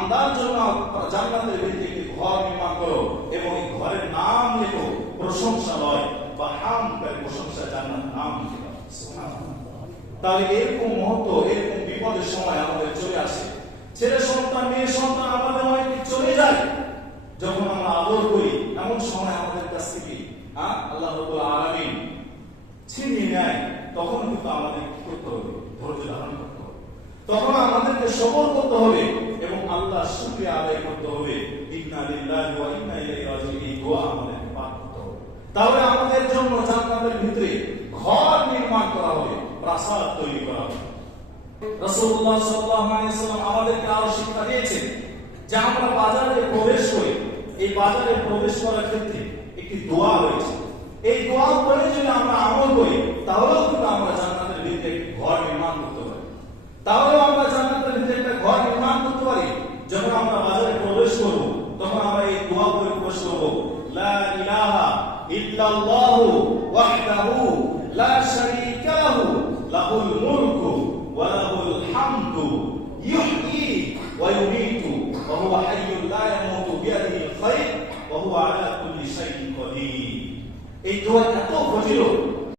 বান্দার জন্য জান্নাতের ভিতরে একটি ঘর নির্মাণ করো এবং এই ঘরের নাম লেখো প্রশংসালয় বা হামদের প্রশংসা জান্নাত নাম লেখো। তাহলে এরকম মুহূর্ত, এরকম বিপদের সময় আমাদের চলে আসে, ছেলে সন্তান মেয়ে সন্তান আমাদের অনেকে চলে যায়, যখন আমরা আদর করি এমন সময় আমাদের কাছ থেকে আল্লাহ রাব্বুল আলামিন ছিনিয়ে নেয়, তখন কিন্তু আমাদের কি করতে হবে? ধৈর্য ধারণ করতে হবে। তখন আমাদেরকে সবর করতে হবে এবং আল্লাহর শুকরিয়া আদায় করতে হবে। ইন্না লিল্লাহি ওয়া ইন্না ইলাইহি রাজিউন, এই দোয়া আমাদেরকে পাঠ করতে হবে। তাহলে আমাদের জন্য জান্নাতের ভিতরে ঘর নির্মাণ করা হবে, প্রাসাদ তৈরি করা হবে। রাসূলুল্লাহ সাল্লাল্লাহু আলাইহি ওয়াসাল্লাম আমাদেরকে আরো শিক্ষা দিয়েছেন যে আমরা বাজারে প্রবেশ করি, এই বাজারে প্রবেশ করার ক্ষেত্রে একটি দোয়া রয়েছে। এই দোয়া পড়ে যদি আমরা আমল করি তাহলেও কিন্তু আমরা জান্নাতের ভিতরে একটি ঘর নির্মাণ করতে পারি। তাহলেও আমরা জান্নাতের ভিতরে একটা ঘর নির্মাণ করতে পারি। যখন আমরা বাজারে প্রবেশ করব তখন আমরা এই দোয়া পড়ে প্রবেশ করব, লা ইলাহা ইল্লাল্লাহু ওয়াহদাহু লা শারীকা লাহু লাহুল মুলকু ওয়া লাহুল হামদু ইহয়ী ওয়া ইউমীতু ওয়া হুয়া হাইয়্যুন লা ইয়ামুতু বিয়াদিহিল খায়র ওয়া হুয়া আলা কুল্লি শাইইন কাদির। এই দোয়া এত ফজিলত